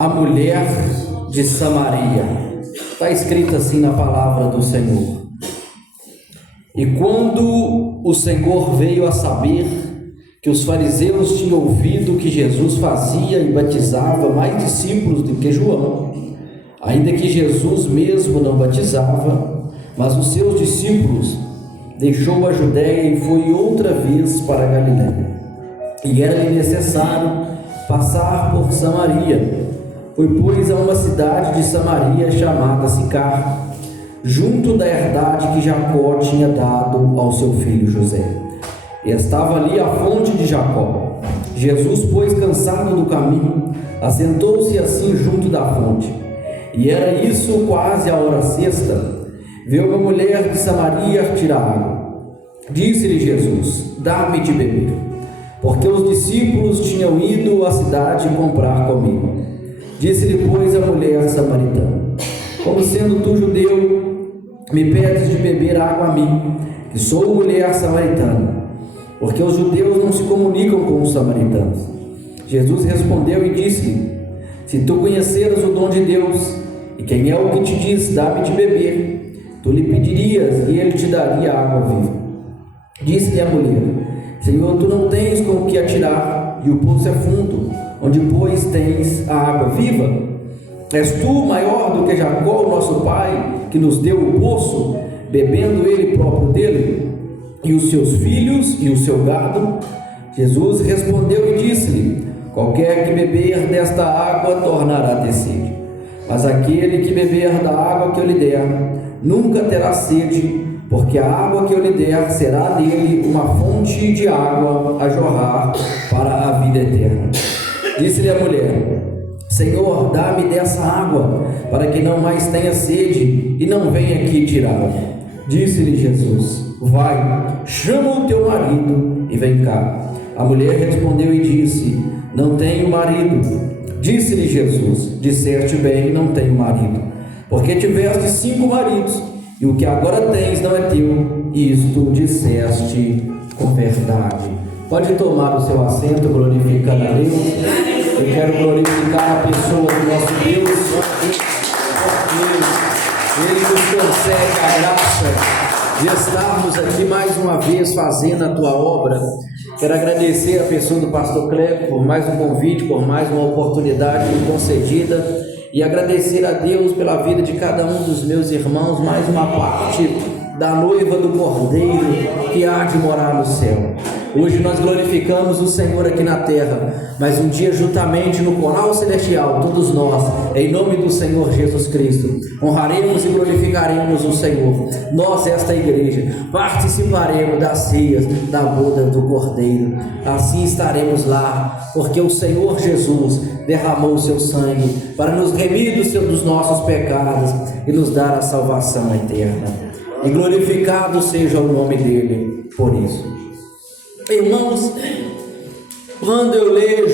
A mulher de Samaria. Está escrito assim na palavra do Senhor. E quando o Senhor veio a saber que os fariseus tinham ouvido que Jesus fazia e batizava mais discípulos do que João, ainda que Jesus mesmo não batizava, mas os seus discípulos, deixou a Judéia e foi outra vez para a Galiléia. E era-lhe necessário passar por Samaria. Foi, pois, a uma cidade de Samaria chamada Sicar, junto da herdade que Jacó tinha dado ao seu filho José. E estava ali a fonte de Jacó. Jesus, pois, cansado do caminho, assentou-se assim junto da fonte. E era isso quase a hora sexta. Veio uma mulher de Samaria tirar água. Disse-lhe Jesus: dá-me de beber, porque os discípulos tinham ido à cidade comprar comida. Disse-lhe, pois, a mulher samaritana: como sendo tu judeu, me pedes de beber água a mim, que sou mulher samaritana? Porque os judeus não se comunicam com os samaritanos. Jesus respondeu e disse-lhe: se tu conheceras o dom de Deus, e quem é o que te diz, dá-me de beber, tu lhe pedirias, e ele te daria água viva. Disse-lhe a mulher: Senhor, tu não tens com o que atirar, e o poço é fundo, onde, pois, tens a água viva? És tu maior do que Jacó, o nosso pai, que nos deu o poço, bebendo ele próprio dele, e os seus filhos e o seu gado? Jesus respondeu e disse-lhe: qualquer que beber desta água tornará a ter sede, mas aquele que beber da água que eu lhe der nunca terá sede, porque a água que eu lhe der será nele uma fonte de água a jorrar para a vida eterna. Disse-lhe a mulher: Senhor, dá-me dessa água, para que não mais tenha sede e não venha aqui tirá-la. Disse-lhe Jesus: vai, chama o teu marido e vem cá. A mulher respondeu e disse: não tenho marido. Disse-lhe Jesus: disseste bem, não tenho marido, porque tiveste 5 maridos, e o que agora tens não é teu, isto disseste com verdade. Pode tomar o seu assento, glorificando a Deus. Eu quero glorificar a pessoa do nosso Deus, porque Ele nos concede a graça de estarmos aqui mais uma vez fazendo a tua obra. Quero agradecer a pessoa do pastor Cleber por mais um convite, por mais uma oportunidade me concedida, e agradecer a Deus pela vida de cada um dos meus irmãos, mais uma parte da noiva do Cordeiro que há de morar no céu. Hoje nós glorificamos o Senhor aqui na terra, mas um dia juntamente no coral celestial, todos nós, em nome do Senhor Jesus Cristo, honraremos e glorificaremos o Senhor. Nós, esta igreja, participaremos das ceias da boda do Cordeiro. Assim estaremos lá, porque o Senhor Jesus derramou o seu sangue para nos remir dos nossos pecados e nos dar a salvação eterna. E glorificado seja o nome dele por isso. Irmãos, quando eu leio,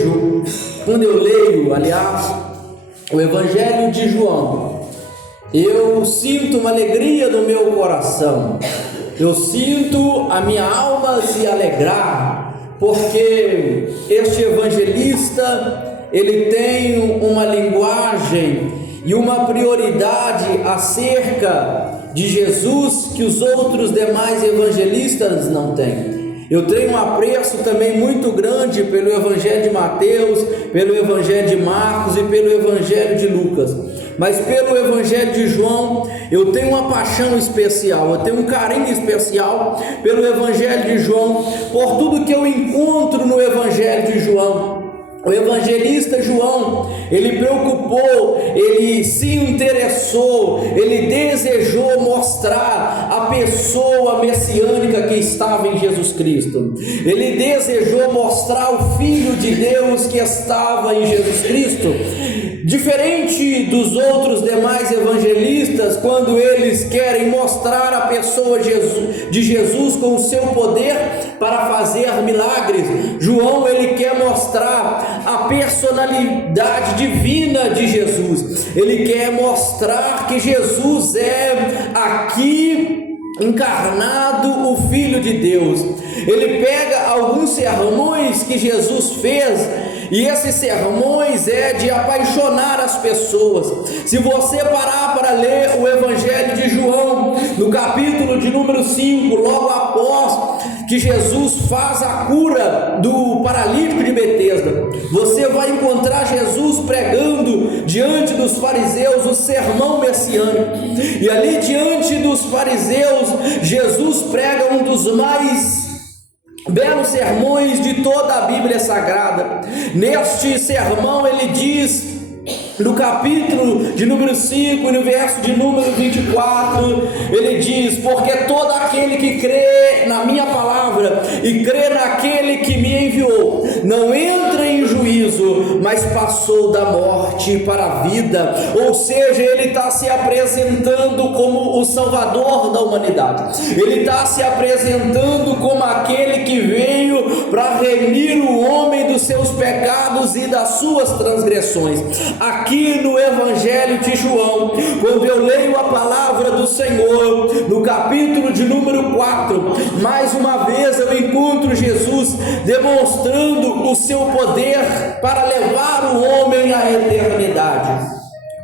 o Evangelho de João, eu sinto uma alegria no meu coração. Eu sinto a minha alma se alegrar, porque este evangelista, ele tem uma linguagem e uma prioridade acerca de Jesus que os outros demais evangelistas não têm. Eu tenho um apreço também muito grande pelo Evangelho de Mateus, pelo Evangelho de Marcos e pelo Evangelho de Lucas. Mas pelo Evangelho de João, eu tenho uma paixão especial, eu tenho um carinho especial pelo Evangelho de João, por tudo que eu encontro no Evangelho de João. O evangelista João, ele preocupou, ele se interessou, ele desejou mostrar a pessoa messiânica que estava em Jesus Cristo. Ele desejou mostrar o Filho de Deus que estava em Jesus Cristo. Diferente dos outros demais evangelistas, quando eles querem mostrar a pessoa de Jesus com o seu poder para fazer milagres, João, ele quer mostrar a personalidade divina de Jesus. Ele quer mostrar que Jesus é aqui encarnado o Filho de Deus. Ele pega alguns sermões que Jesus fez e esses sermões é de apaixonar as pessoas. Se você parar para ler o Evangelho de João, no capítulo de número 5, logo após que Jesus faz a cura do paralítico de Betesda, você vai encontrar Jesus pregando diante dos fariseus o sermão messiânico, e ali diante dos fariseus, Jesus prega um dos mais belos sermões de toda a Bíblia Sagrada. Neste sermão ele diz, no capítulo de número 5, no verso de número 24, ele diz: porque todo aquele que crê na minha palavra e crê naquele que me enviou, não entra em juízo, mas passou da morte para a vida. Ou seja, ele está se apresentando como o Salvador da humanidade, ele está se apresentando como aquele que veio para remir o homem dos seus pecados e das suas transgressões. Aqui no Evangelho de João, quando eu leio a palavra do Senhor, no capítulo de número 4, mais uma vez eu encontro Jesus demonstrando o seu poder para levar o homem à eternidade.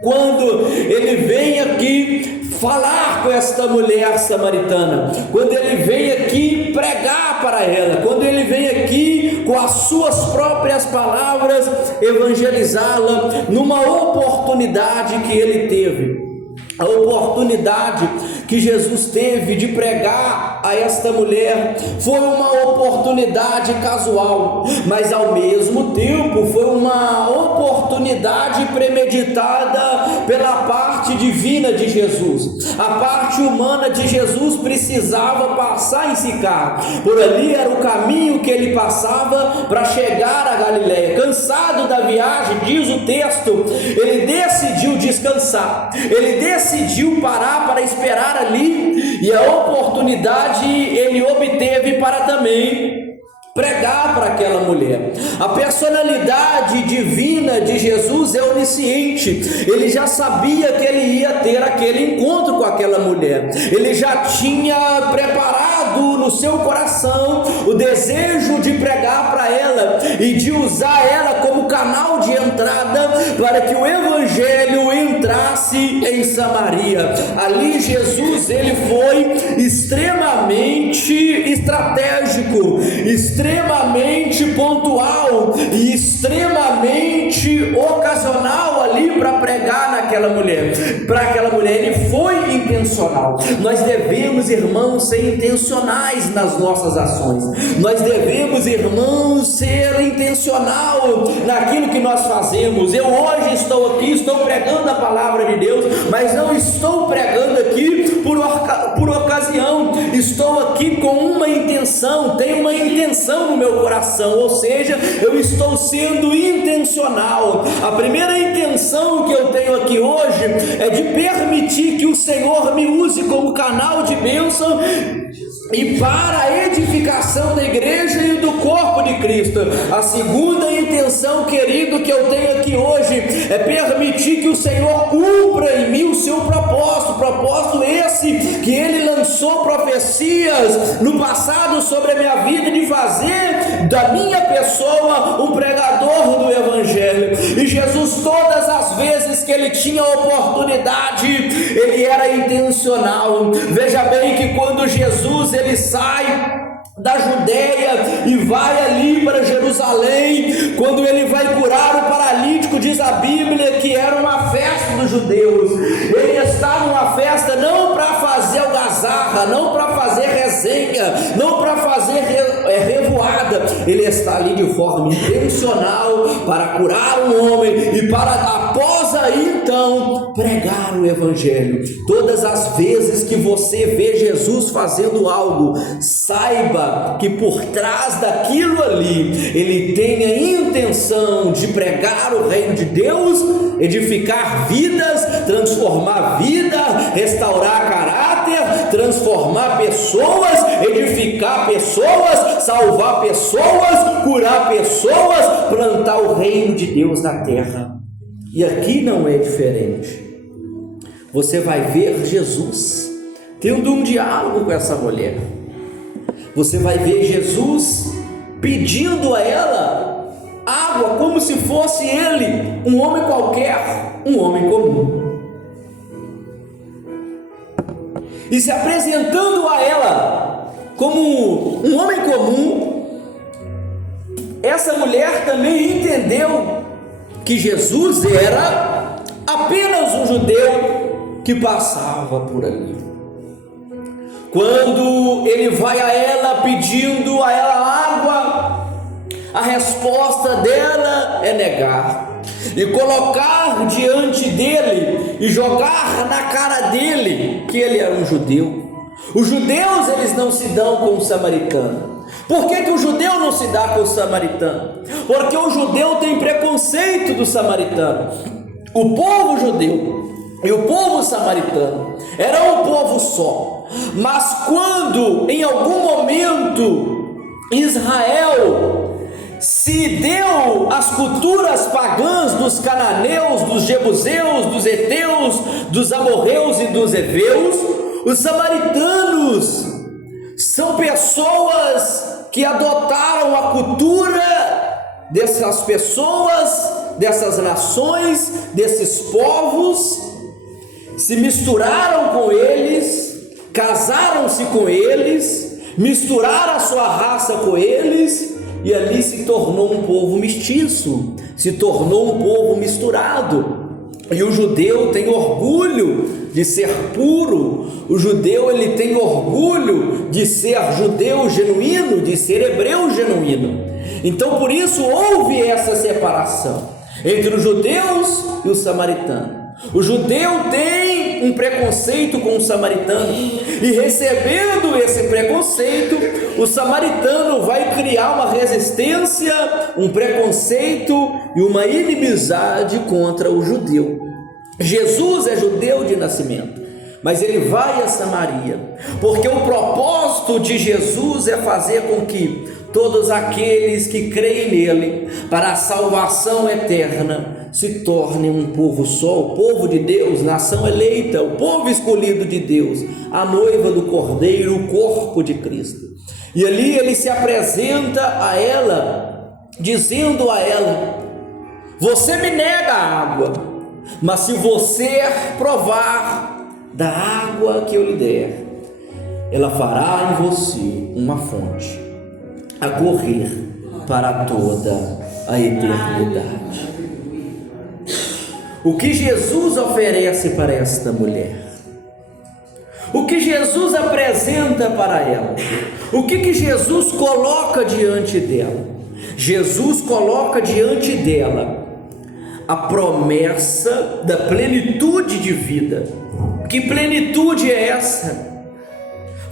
Quando ele vem aqui falar com esta mulher samaritana, quando ele vem aqui pregar para ela, quando ele vem aqui com as suas próprias palavras evangelizá-la, numa oportunidade que ele teve, a oportunidade que Jesus teve de pregar a esta mulher foi uma oportunidade casual, mas ao mesmo tempo foi uma oportunidade premeditada pela parte divina de Jesus. A parte humana de Jesus precisava passar em Sicar, por ali era o caminho que ele passava para chegar a Galileia. Cansado da viagem, diz o texto, ele decidiu descansar, ele decidiu parar para esperar ali, e a oportunidade ele obteve para também pregar para aquela mulher. A personalidade divina de Jesus é onisciente, ele já sabia que ele ia ter aquele encontro com aquela mulher, ele já tinha preparado no seu coração o desejo de pregar para ela e de usar ela como canal de entrada para que o evangelho entrasse em Samaria. Ali Jesus ele foi extremamente estratégico, extremamente pontual e extremamente ocasional ali para pregar naquela mulher. Para aquela mulher ele foi intencional. Nós devemos, irmãos, ser intencionais nas nossas ações. Nós devemos, irmãos, ser intencional naquilo que nós fazemos. Eu hoje estou aqui, estou pregando a palavra de Deus, mas não estou pregando aqui por ocasião. Estou aqui com uma intenção, tenho uma intenção no meu coração, ou seja, eu estou sendo intencional. A primeira intenção que eu tenho aqui hoje é de permitir que o Senhor me use como canal de bênção e para a edificação da igreja e do corpo de Cristo. A segunda intenção, querido, que eu tenho aqui hoje é permitir que o Senhor cumpra em mim o seu propósito esse que ele lançou profecias no passado sobre a minha vida, de fazer da minha pessoa um pregador do evangelho. E Jesus, todas as vezes que ele tinha oportunidade, ele era intencional. Veja bem que quando Jesus ele sai da Judéia e vai ali para Jerusalém, quando ele vai curar o paralítico, diz a Bíblia que era uma festa dos judeus. Ele está numa festa não para fazer algazarra, não para fazer resenha, não para fazer revoada. Ele está ali de forma intencional para curar um homem e para após aí então pregar o evangelho. Todas as vezes que você vê Jesus fazendo algo, saiba que por trás daquilo ali ele tem a intenção de pregar o reino de Deus, edificar vidas, transformar vida, restaurar caráter, transformar pessoas, edificar pessoas, salvar pessoas, curar pessoas, plantar o reino de Deus na terra. E aqui não é diferente. Você vai ver Jesus tendo um diálogo com essa mulher. Você vai ver Jesus pedindo a ela água como se fosse ele um homem qualquer, um homem comum. E se apresentando a ela como um homem comum, essa mulher também entendeu que Jesus era apenas um judeu que passava por ali. Quando ele vai a ela pedindo a ela água, a resposta dela é negar e colocar diante dele e jogar na cara dele que ele era um judeu. Os judeus, eles não se dão com o samaritano. Por que o judeu não se dá com o samaritano? Porque o judeu tem preconceito do samaritano. O povo judeu e o povo samaritano eram um povo só. Mas quando em algum momento Israel se deu às culturas pagãs dos cananeus, dos jebuseus, dos heteus, dos amorreus e dos heveus, os samaritanos são pessoas que adotaram a cultura dessas pessoas, dessas nações, desses povos, se misturaram com eles, casaram-se com eles, misturaram a sua raça com eles, e ali se tornou um povo mestiço, se tornou um povo misturado. E o judeu tem orgulho de ser puro, o judeu ele tem orgulho de ser judeu genuíno, de ser hebreu genuíno. Então por isso houve essa separação entre os judeus e os samaritanos. O judeu tem um preconceito com o samaritano, e recebendo esse preconceito, o samaritano vai criar uma resistência, um preconceito e uma inimizade contra o judeu. Jesus é judeu de nascimento, mas ele vai a Samaria, porque o propósito de Jesus é fazer com que todos aqueles que creem nele para a salvação eterna se tornem um povo só, o povo de Deus, nação eleita, o povo escolhido de Deus, a noiva do Cordeiro, o corpo de Cristo. E ali ele se apresenta a ela, dizendo a ela: você me nega a água, mas se você provar da água que eu lhe der, ela fará em você uma fonte a correr para toda a eternidade. O que Jesus oferece para esta mulher? O que Jesus apresenta para ela? O que Jesus coloca diante dela? Jesus coloca diante dela a promessa da plenitude de vida. Que plenitude é essa?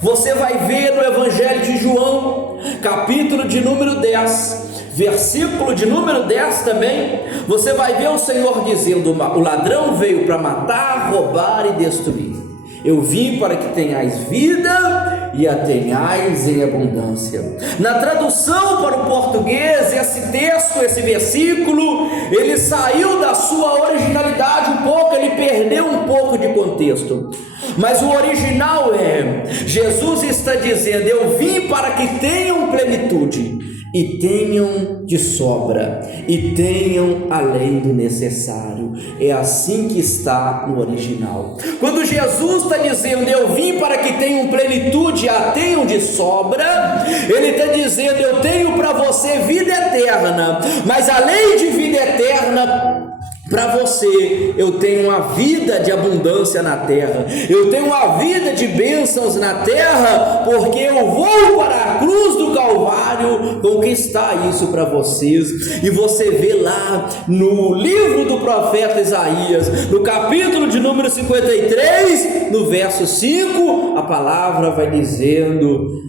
Você vai ver no Evangelho de João, capítulo de número 10, versículo de número 10 também, você vai ver o Senhor dizendo: o ladrão veio para matar, roubar e destruir. Eu vim para que tenhais vida e a tenhais em abundância. Na tradução para o português, esse texto, esse versículo, ele saiu da sua originalidade um pouco, ele perdeu um pouco de contexto. Mas o original é: Jesus está dizendo, eu vim para que tenham plenitude e tenham de sobra, e tenham além do necessário. É assim que está no original. Quando Jesus está dizendo, eu vim para que tenham plenitude e a tenham de sobra, Ele está dizendo, eu tenho para você vida eterna, mas além de vida eterna, para você, eu tenho uma vida de abundância na terra, eu tenho uma vida de bênçãos na terra, porque eu vou para a cruz do Calvário conquistar isso para vocês. E você vê lá no livro do profeta Isaías, no capítulo de número 53, no verso 5, a palavra vai dizendo: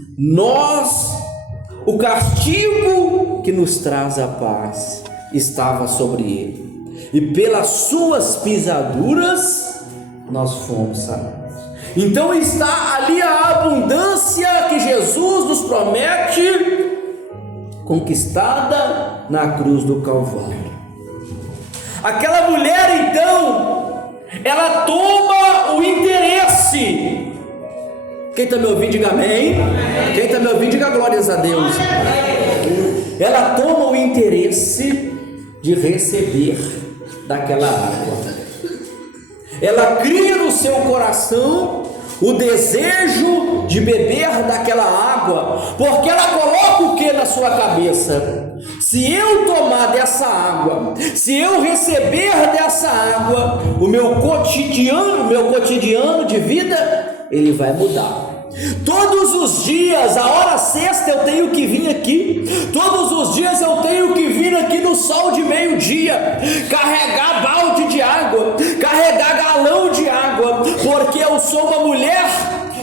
o castigo que nos traz a paz estava sobre ele, e pelas suas pisaduras nós fomos sanados. Então está ali a abundância que Jesus nos promete, conquistada na cruz do Calvário. Aquela mulher então, ela toma o interesse. Quem está me ouvindo, diga amém. Quem está me ouvindo, diga glórias a Deus. ela toma o interesse de receber daquela água. Ela cria no seu coração o desejo de beber daquela água, porque ela coloca o que na sua cabeça? Se eu tomar dessa água, se eu receber dessa água, o meu cotidiano de vida, ele vai mudar. Todos os dias, a hora sexta eu tenho que vir aqui, todos os dias eu tenho que vir aqui no sol de meio-dia, carregar balde de água, carregar galão de água, porque eu sou uma mulher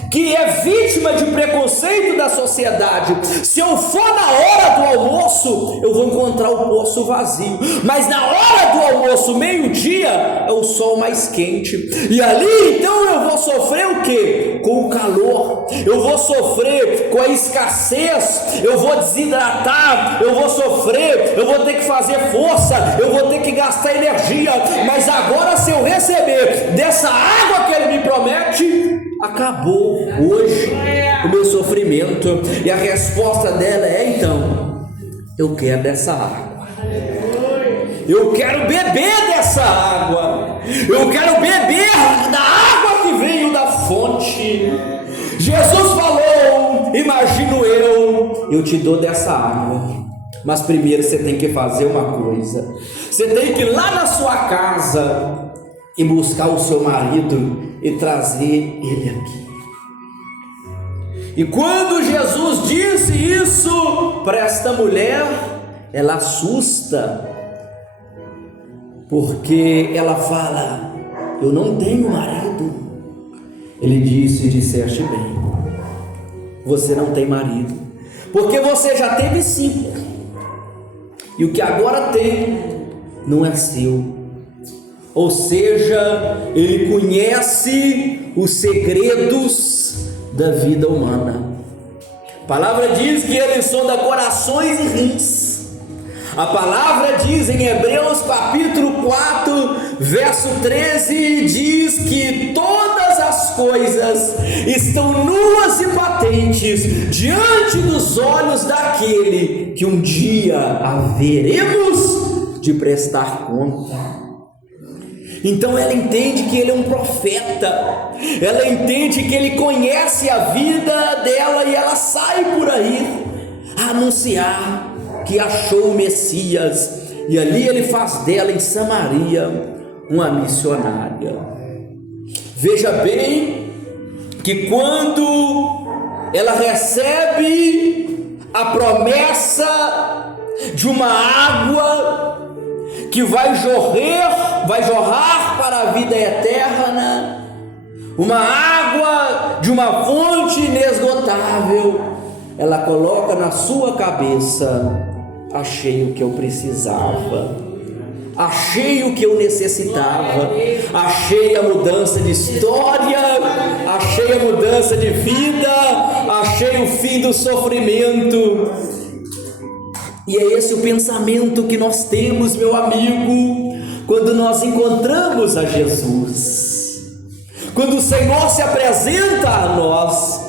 que é vítima de preconceito da sociedade. Se eu for na hora do almoço, eu vou encontrar o poço vazio, mas na hora do almoço, meio-dia, é o sol mais quente, e ali então eu vou sofrer o quê? Com o calor, eu vou sofrer com a escassez, eu vou desidratar, eu vou sofrer, eu vou ter que fazer força, eu vou ter que gastar energia, mas agora se eu receber dessa água que ele me promete, acabou hoje o meu sofrimento. E a resposta dela é: então, eu quero dessa água, eu quero beber dessa água, eu quero beber da água que veio da fonte. Jesus falou: imagino eu te dou dessa água, mas primeiro você tem que fazer uma coisa, você tem que ir lá na sua casa e buscar o seu marido e trazer ele aqui. E quando Jesus disse isso para esta mulher, ela assusta, porque ela fala: eu não tenho marido. Ele disse: disseste bem, você não tem marido, porque você já teve 5, e o que agora tem não é seu. Ou seja, ele conhece os segredos da vida humana. A palavra diz que ele sonda corações e rins. A palavra diz em Hebreus capítulo 4, verso 13, diz que todas as coisas estão nuas e patentes diante dos olhos daquele que um dia haveremos de prestar conta. Então ela entende que ele é um profeta, ela entende que ele conhece a vida dela, e ela sai por aí a anunciar que achou o Messias, e ali ele faz dela em Samaria uma missionária. Veja bem que quando ela recebe a promessa de uma água que vai jorrar para a vida eterna, uma água de uma fonte inesgotável, ela coloca na sua cabeça: achei o que eu precisava, achei o que eu necessitava, achei a mudança de história, achei a mudança de vida, achei o fim do sofrimento. E é esse o pensamento que nós temos, meu amigo, quando nós encontramos a Jesus. Quando o Senhor se apresenta a nós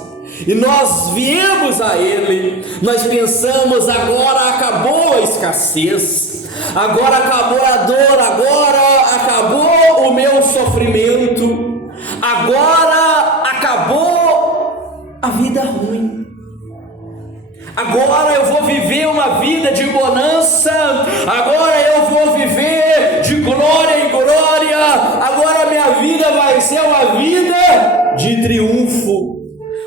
e nós viemos a Ele, nós pensamos: agora acabou a escassez, agora acabou a dor, agora acabou o meu sofrimento, agora acabou a vida ruim. Agora eu vou viver uma vida de bonança, agora eu vou viver de glória em glória, agora minha vida vai ser uma vida de triunfo,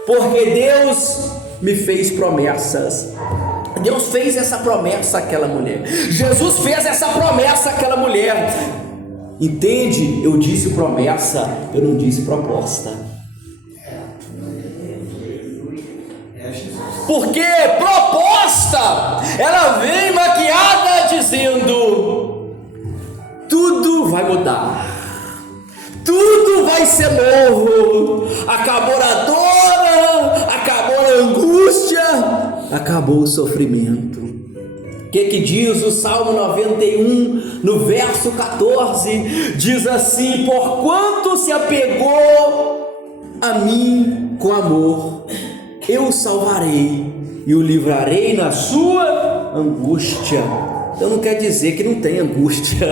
porque Deus me fez promessas. Deus fez essa promessa àquela mulher, Jesus fez essa promessa àquela mulher. Entende? Eu disse promessa, eu não disse proposta. Porque proposta, ela vem maquiada dizendo: tudo vai mudar, tudo vai ser novo, acabou a dor, acabou a angústia, acabou o sofrimento. O que diz o Salmo 91, no verso 14? Diz assim: porquanto se apegou a mim com amor, eu o salvarei e o livrarei na sua angústia. Então não quer dizer que não tem angústia,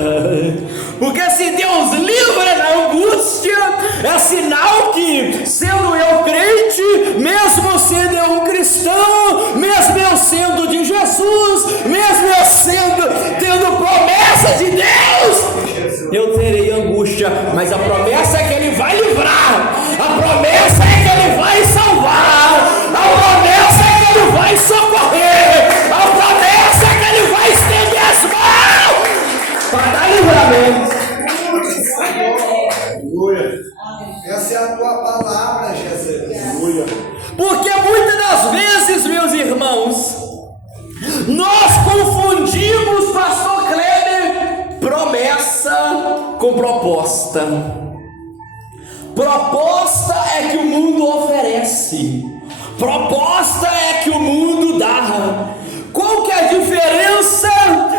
porque se Deus livra da angústia, é sinal que, sendo eu crente, mesmo sendo eu um cristão, mesmo eu sendo de Jesus, mesmo eu tendo promessa de Deus, eu terei angústia, mas a promessa é que Ele vai livrar, a promessa é que Ele vai salvar, a promessa é que Ele vai socorrer, a promessa é que Ele vai estender as mãos para dar livramento. Essa é a tua palavra, Jesus. Porque muitas das vezes, meus irmãos, nós confundimos, pastor Kleber, promessa com proposta. Proposta é que o mundo oferece, proposta é que o mundo dá. Qual que é a diferença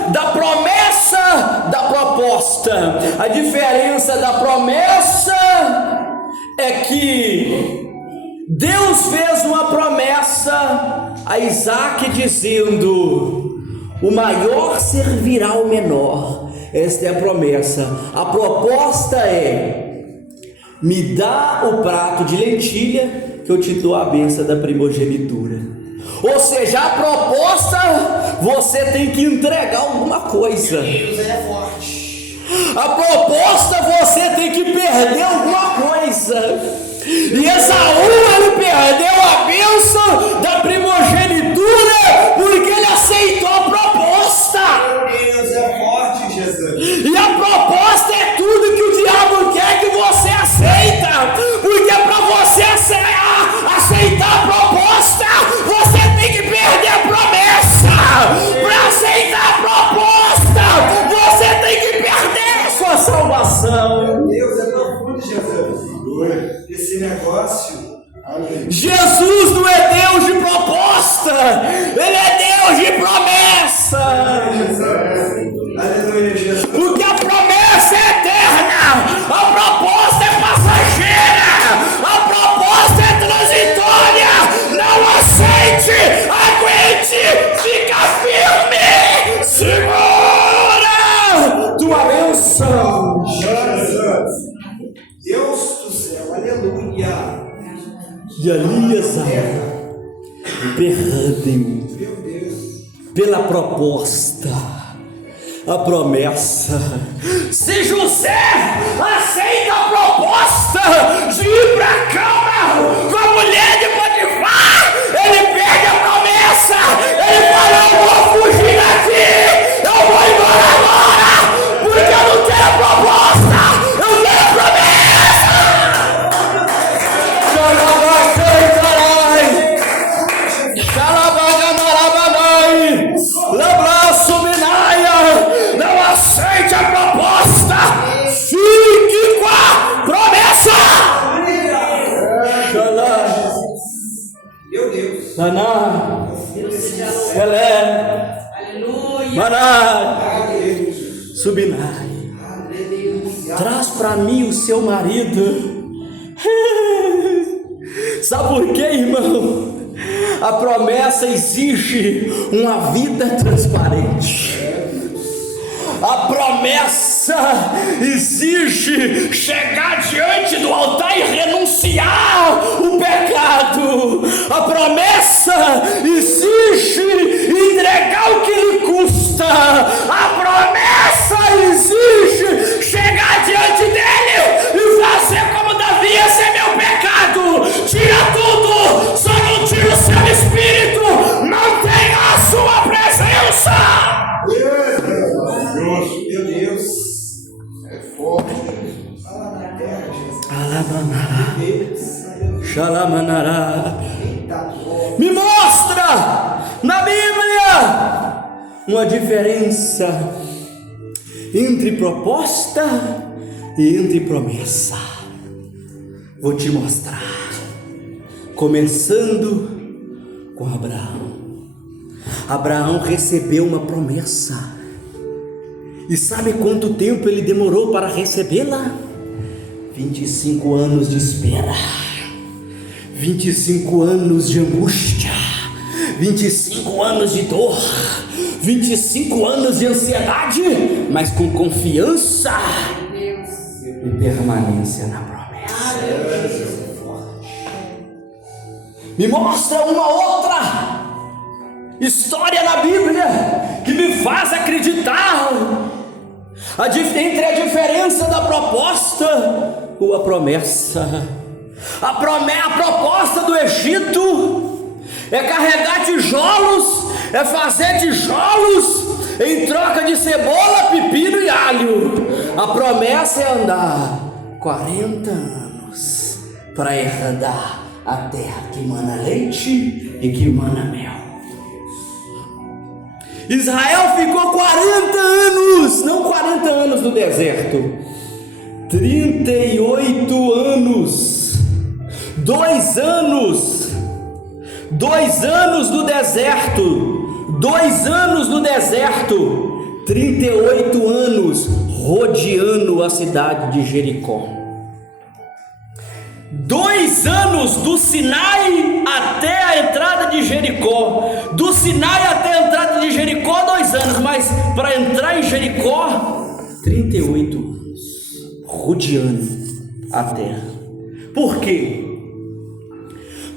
da promessa da proposta? A diferença da promessa é que Deus fez uma promessa a Isaac dizendo: o maior servirá ao menor. Esta é a promessa. A proposta é: me dá o prato de lentilha que eu te dou a bênção da primogenitura. Ou seja, a proposta, você tem que entregar alguma coisa. Deus é forte. A proposta, você tem que perder alguma coisa. E Esaú, ele perdeu a bênção da primogenitura porque ele aceitou a proposta. Deus é forte, Jesus. E a proposta é tudo que o diabo quer que você aceita, porque para você aceitar a proposta, você tem que perder a promessa. Para aceitar a proposta, você tem que perder a sua salvação. Deus é profundo, Jesus. Esse negócio. Jesus não é Deus de proposta, Ele é Deus de promessa. Aleluia, Jesus. Porque a promessa é eterna, a proposta é passageira, a proposta é transitória. Não aceite, aguente, fica firme, segura tua bênção. Jesus. Deus do céu, aleluia. E ali Esaú perdeu Meu Deus. pela proposta, a promessa. Se José aceita a proposta de ir para a cama com a mulher de Potifar, ele perde a promessa. Ele fala: eu vou fugir daqui, eu vou embora agora, porque eu não tenho a proposta, eu tenho a promessa. Não aceite a proposta, fique com a promessa. Meu Deus. Maná, Elé, Maná, Subinai, traz para mim o seu marido. Sabe por quê, irmão? A promessa exige uma vida transparente. A promessa exige chegar diante do altar e renunciar o pecado. A promessa exige entregar o que lhe custa. A promessa exige chegar diante dele e fazer como Davi: esse é meu pecado, tira tudo, só não tira o seu espírito, mantenha a sua presença. Meu Deus. É forte. Fala na terra, Jesus. Xalamanará. Me mostra na Bíblia uma diferença entre proposta e entre promessa. Vou te mostrar. Começando com Abraão. Abraão recebeu uma promessa. E sabe quanto tempo ele demorou para recebê-la? 25 anos de espera, 25 anos de angústia, 25 anos de dor, 25 anos de ansiedade, mas com confiança e permanência na promessa. Me mostra uma outra história na Bíblia que me faz acreditar entre a diferença da proposta ou a promessa. A proposta do Egito é carregar tijolos, é fazer tijolos em troca de cebola, pepino e alho. A promessa é andar 40 anos para herdar a terra que mana leite e que mana mel. Israel ficou 40 anos, não 40 anos no deserto, 38 anos, 2 anos no deserto, 2 anos no deserto, 38 anos rodeando a cidade de Jericó. 2 anos do Sinai até a entrada de Jericó. Do Sinai até a entrada de Jericó, 2 anos, mas para entrar em Jericó, 38 anos, rodeando a terra. Por quê?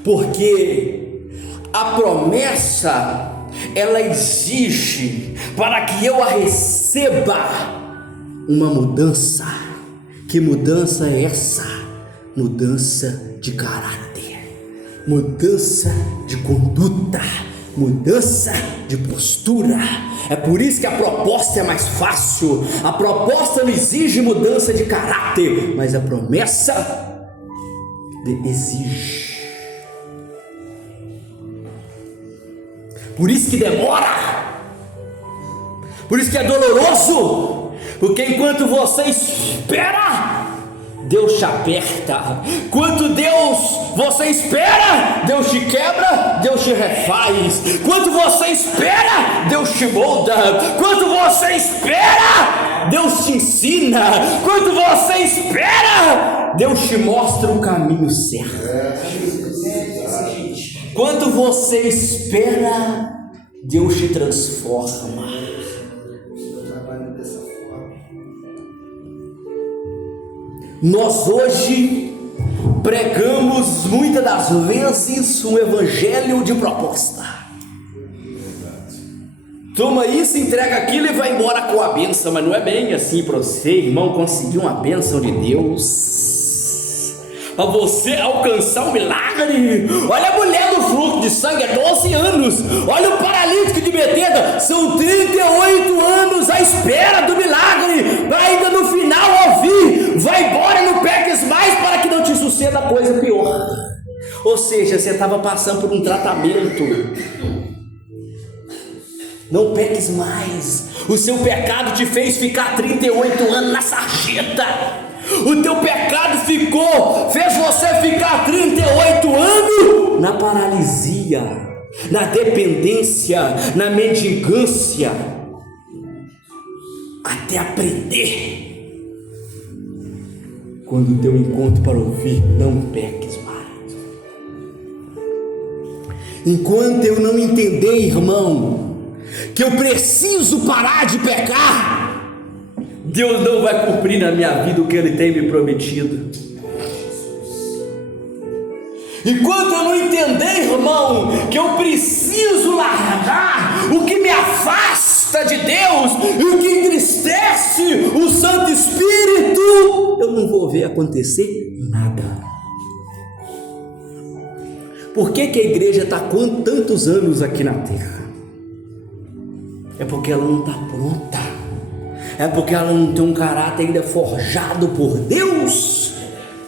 Porque a promessa, ela exige, para que eu a receba, uma mudança. Que mudança é essa? Mudança de caráter, mudança de conduta, mudança de postura. É por isso que a proposta é mais fácil. A proposta não exige mudança de caráter, mas a promessa exige. Por isso que demora, por isso que é doloroso, porque enquanto você espera, Deus te aperta. Quanto você espera, Deus te quebra, Deus te refaz. Quanto você espera, Deus te molda. Quanto você espera, Deus te ensina. Quanto você espera, Deus te mostra o caminho certo. Quanto você espera, Deus te transforma. Nós hoje pregamos muitas das vezes um evangelho de proposta. Toma isso, entrega aquilo e vai embora com a bênção. Mas não é bem assim para você, irmão, conseguir uma bênção de Deus. Para você alcançar um milagre. Olha a mulher do fluxo de sangue, é 12 anos. Olha o paralítico de Betesda, são 38 anos à espera do milagre, para ainda no final ouvir: vai embora, não peques mais, para que não te suceda coisa pior. Ou seja, você estava passando por um tratamento. Não peques mais. O seu pecado te fez ficar 38 anos na sarjeta. O teu pecado fez você ficar 38 anos na paralisia, na dependência, na mendigância, até aprender. Quando deu encontro para ouvir: não peques mais. Enquanto eu não entender, irmão, que eu preciso parar de pecar, Deus não vai cumprir na minha vida o que Ele tem me prometido. Enquanto eu não entender, irmão, que eu preciso largar o que me afasta de Deus e o que entristece o Santo Espírito, eu não vou ver acontecer nada. Por que a igreja está com tantos anos aqui na terra? É porque ela não está pronta. É porque ela não tem um caráter ainda forjado por Deus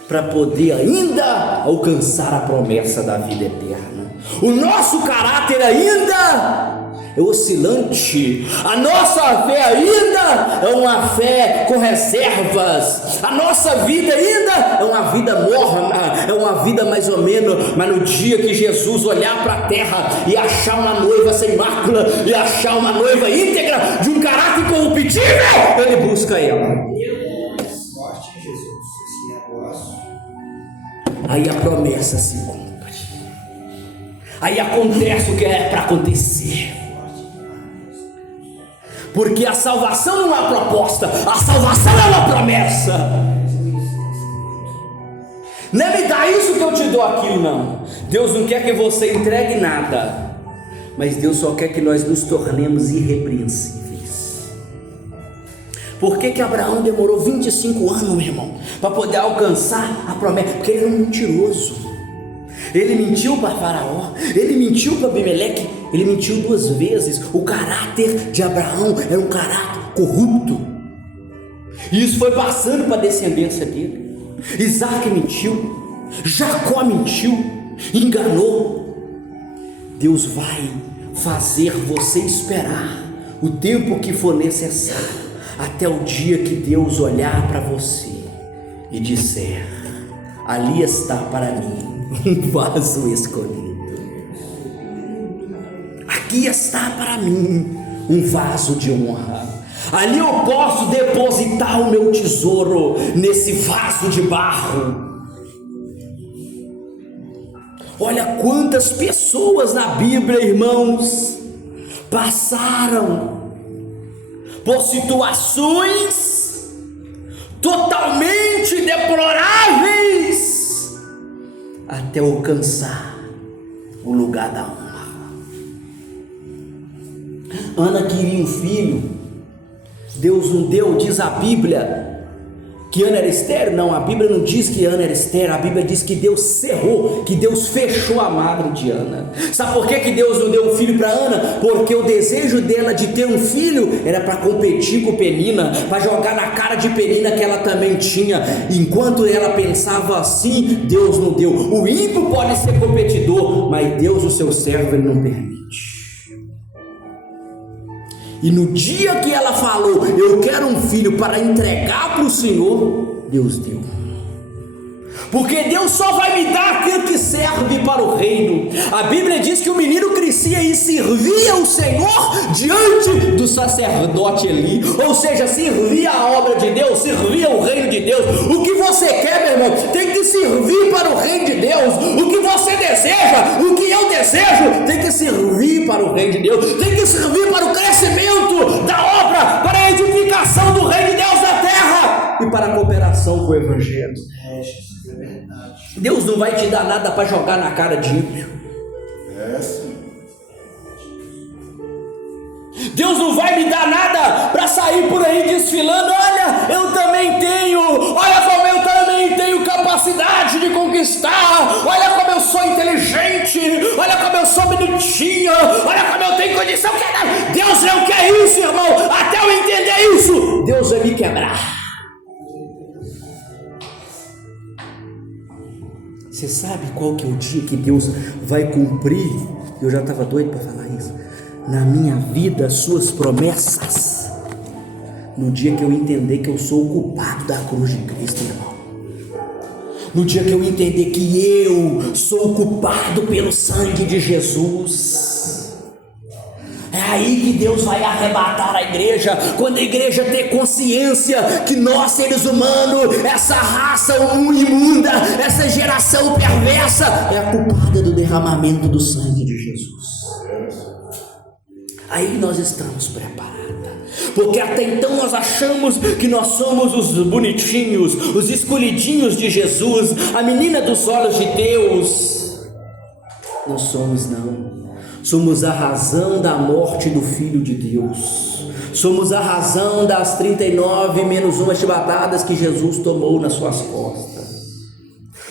para poder ainda alcançar a promessa da vida eterna. O nosso caráter ainda é oscilante. A nossa fé ainda é uma fé com reservas. A nossa vida ainda é uma vida morna, é uma vida mais ou menos. Mas no dia que Jesus olhar para a terra e achar uma noiva sem mácula, e achar uma noiva íntegra, de um caráter incorruptível, Ele busca ela. Aí a promessa se cumpre. Aí acontece o que é para acontecer. Porque a salvação não é uma proposta, a salvação é uma promessa. Não é me dá isso que eu te dou aquilo, não. Deus não quer que você entregue nada, mas Deus só quer que nós nos tornemos irrepreensíveis. Por que Abraão demorou 25 anos, meu irmão, para poder alcançar a promessa? Porque ele era um mentiroso. Ele mentiu para Faraó, ele mentiu para Abimeleque, ele mentiu 2 vezes. O caráter de Abraão era um caráter corrupto, e isso foi passando para a descendência dele. Isaac mentiu, Jacó mentiu, enganou. Deus vai fazer você esperar o tempo que for necessário, até o dia que Deus olhar para você e disser: ali está para mim um vaso escolhido, aqui está para mim um vaso de honra. Ali eu posso depositar o meu tesouro, nesse vaso de barro. Olha quantas pessoas na Bíblia, irmãos, passaram por situações totalmente deploráveis até alcançar o lugar da honra. Ana queria um filho, Deus não deu. Diz a Bíblia que Ana era estéril? Não, a Bíblia não diz que Ana era estéril, a Bíblia diz que Deus cerrou, que Deus fechou a madre de Ana. Sabe por que Deus não deu um filho para Ana? Porque o desejo dela de ter um filho era para competir com Penina, para jogar na cara de Penina que ela também tinha. Enquanto ela pensava assim, Deus não deu. O ímpio pode ser competidor, mas Deus, o seu servo, ele não permite. E no dia que ela falou: eu quero um filho para entregar para o Senhor, Deus deu. Porque Deus só vai me dar aquilo que serve para o reino. A Bíblia diz que o menino crescia e servia o Senhor diante do sacerdote Eli. Ou seja, servia a obra de Deus, servia o reino de Deus. O que você quer, meu irmão, tem que servir para o reino de Deus. O que você deseja, o que eu desejo, tem que servir para o reino de Deus. Tem que servir para o crescimento da obra, para a edificação do reino de Deus na terra e para a cooperação com o Evangelho. Deus não vai te dar nada para jogar na cara de ímpio. Deus não vai me dar nada para sair por aí desfilando: olha, eu também tenho, olha como eu também tenho capacidade de conquistar, olha como eu sou inteligente, olha como eu sou bonitinha, olha como eu tenho condição. Deus não quer isso, irmão. Até eu entender isso, Deus vai me quebrar. Você sabe qual que é o dia que Deus vai cumprir? Eu já estava doido para falar isso. Na minha vida, suas promessas. No dia que eu entender que eu sou o culpado da cruz de Cristo, irmão. No dia que eu entender que eu sou o culpado pelo sangue de Jesus. É aí que Deus vai arrebatar a igreja, quando a igreja ter consciência que nós, seres humanos, essa raça imunda, essa geração perversa, é a culpada do derramamento do sangue de Jesus. Aí nós estamos preparados, porque até então nós achamos que nós somos os bonitinhos, os escolhidinhos de Jesus, a menina dos olhos de Deus. Não somos, não. Somos a razão da morte do Filho de Deus. Somos a razão das 39 menos uma chibatadas que Jesus tomou nas suas costas.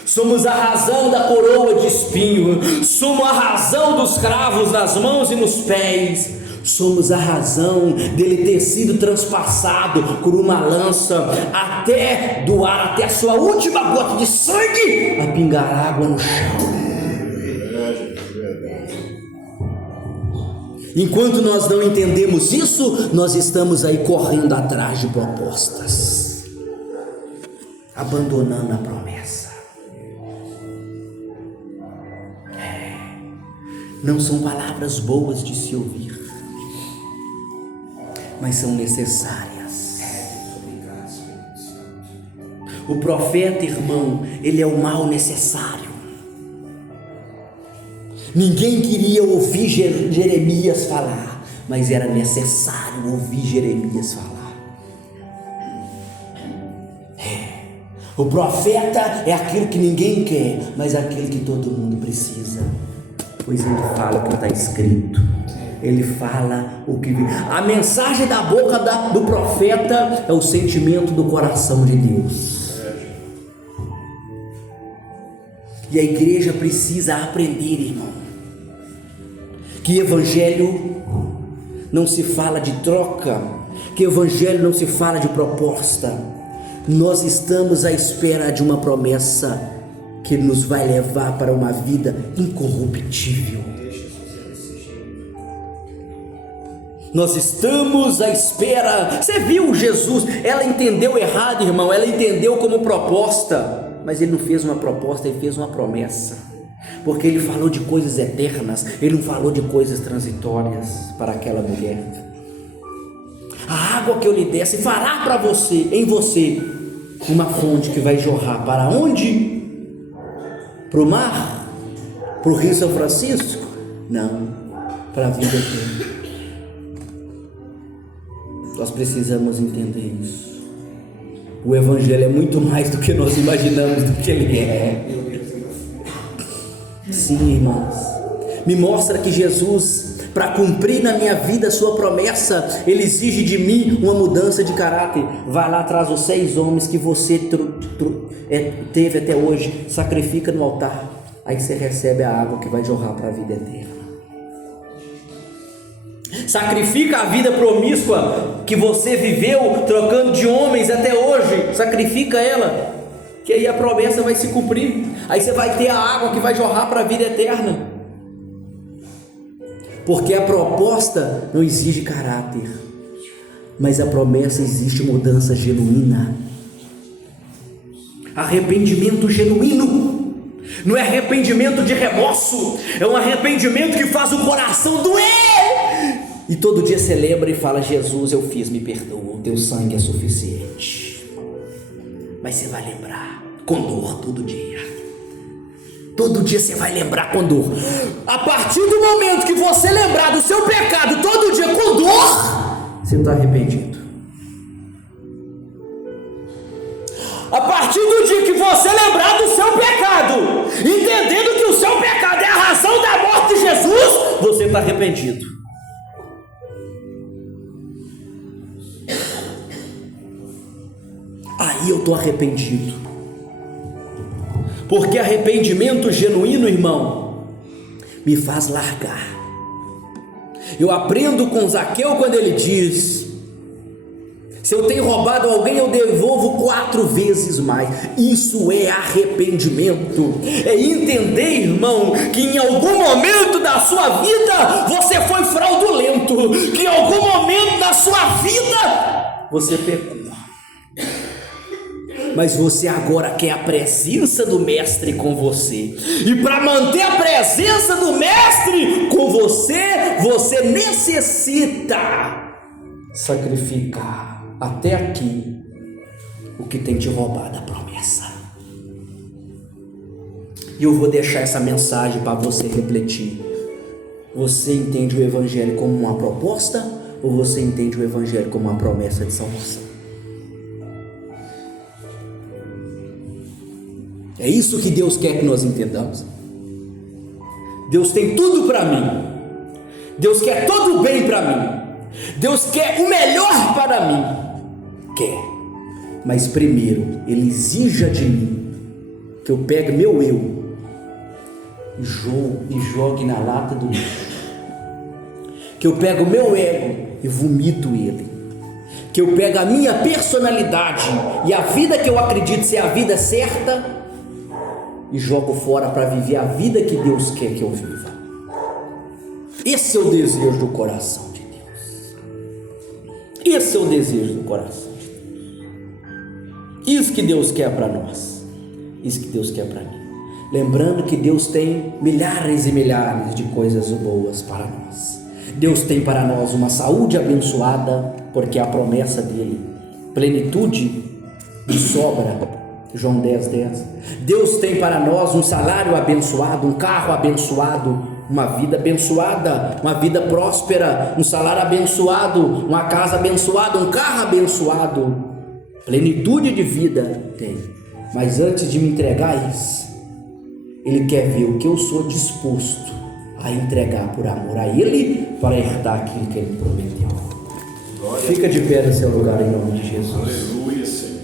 Somos a razão da coroa de espinho. Somos a razão dos cravos nas mãos e nos pés. Somos a razão dele ter sido transpassado por uma lança até doar, até a sua última gota de sangue a pingar água no chão. Enquanto nós não entendemos isso, nós estamos aí correndo atrás de propostas, abandonando a promessa. Não são palavras boas de se ouvir, mas são necessárias. O profeta, irmão, ele é o mal necessário. Ninguém queria ouvir Jeremias falar, mas era necessário ouvir Jeremias falar. O profeta é aquilo que ninguém quer, mas aquilo que todo mundo precisa, pois ele fala o que está escrito, ele fala o que... A mensagem da boca do profeta é o sentimento do coração de Deus. E a igreja precisa aprender, irmão, que evangelho não se fala de troca, que evangelho não se fala de proposta. Nós estamos à espera de uma promessa que nos vai levar para uma vida incorruptível. Nós estamos à espera. Você viu Jesus? Ela entendeu errado, irmão. Ela entendeu como proposta, mas ele não fez uma proposta, ele fez uma promessa. Porque ele falou de coisas eternas, ele não falou de coisas transitórias para aquela mulher. A água que eu lhe desse fará para você, em você, uma fonte que vai jorrar para onde? Para o mar? Para o Rio São Francisco? Não, para a vida eterna. Nós precisamos entender isso. O Evangelho é muito mais do que nós imaginamos do que ele é. Sim, irmãos. Me mostra que Jesus, para cumprir na minha vida a sua promessa, ele exige de mim uma mudança de caráter. Vai lá, traz os 6 homens que você teve até hoje, sacrifica no altar, aí você recebe a água que vai jorrar para a vida eterna. Sacrifica a vida promíscua que você viveu trocando de homens até hoje, sacrifica ela, que aí a promessa vai se cumprir, aí você vai ter a água que vai jorrar para a vida eterna. Porque a proposta não exige caráter, mas a promessa existe mudança genuína, arrependimento genuíno. Não é arrependimento de remorso, é um arrependimento que faz o coração doer. E todo dia você lembra e fala: Jesus, eu fiz, me perdoa, o teu sangue é suficiente. Mas você vai lembrar com dor todo dia. Todo dia você vai lembrar com dor. A partir do momento que você lembrar do seu pecado todo dia com dor, você está arrependido. A partir do dia que você lembrar do seu pecado, entendendo que o seu pecado é a razão da morte de Jesus, você está arrependido. Aí eu estou arrependido. Porque arrependimento genuíno, irmão, me faz largar. Eu aprendo com Zaqueu quando ele diz: se eu tenho roubado alguém, eu devolvo 4 vezes mais. Isso é arrependimento. É entender, irmão, que em algum momento da sua vida você foi fraudulento, que em algum momento da sua vida você pecou. Mas você agora quer a presença do Mestre com você. E para manter a presença do Mestre com você, você necessita sacrificar até aqui o que tem te roubado a promessa. E eu vou deixar essa mensagem para você refletir. Você entende o Evangelho como uma proposta, ou você entende o Evangelho como uma promessa de salvação? É isso que Deus quer que nós entendamos. Deus tem tudo para mim. Deus quer todo o bem para mim. Deus quer o melhor para mim. Quer. Mas primeiro, Ele exija de mim que eu pegue meu eu e jogue na lata do lixo. Que eu pego o meu ego e vomito ele. Que eu pego a minha personalidade e a vida que eu acredito ser a vida certa e jogo fora para viver a vida que Deus quer que eu viva. Esse é o desejo do coração de Deus. Esse é o desejo do coração de Deus. Isso que Deus quer para nós. Isso que Deus quer para mim. Lembrando que Deus tem milhares e milhares de coisas boas para nós. Deus tem para nós uma saúde abençoada, porque é a promessa dele. Plenitude e sobra. João 10:10. Deus tem para nós um salário abençoado, um carro abençoado, uma vida abençoada, uma vida próspera, um salário abençoado, uma casa abençoada, um carro abençoado, plenitude de vida tem. Mas antes de me entregar isso, Ele quer ver o que eu sou disposto a entregar por amor a Ele, para herdar aquilo que Ele prometeu. Fica de pé no seu lugar em nome de Jesus. Aleluia, Senhor.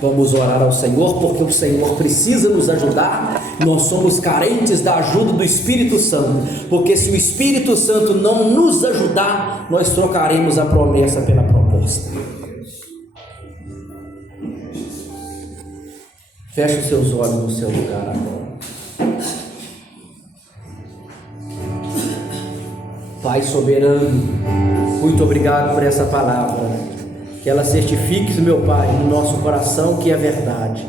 Vamos orar ao Senhor, porque o Senhor precisa nos ajudar. Nós somos carentes da ajuda do Espírito Santo, porque se o Espírito Santo não nos ajudar, nós trocaremos a promessa pela proposta. Feche os seus olhos no seu lugar agora. Pai soberano, muito obrigado por essa palavra. Que ela certifique, meu Pai, no nosso coração que é verdade.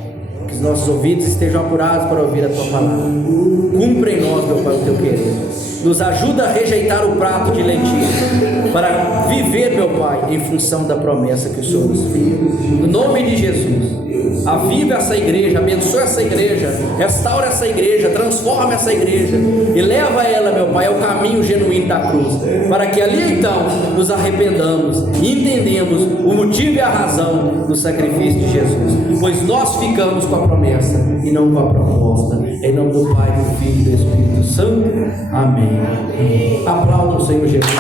Que os nossos ouvidos estejam apurados para ouvir a Tua palavra. Cumpra em nós, meu Pai, o Teu querer. Nos ajuda a rejeitar o prato de lentilha, para viver, meu Pai, em função da promessa que o Senhor nos fez. No nome de Jesus, aviva essa igreja, abençoa essa igreja, restaura essa igreja, transforma essa igreja e leva ela, meu Pai, ao caminho genuíno da cruz, para que ali então nos arrependamos e entendemos o motivo e a razão do sacrifício de Jesus, pois nós ficamos com a promessa e não com a proposta. Em nome do Pai, do Filho e do Espírito Santo. Amém. Aplauda o Senhor Jesus.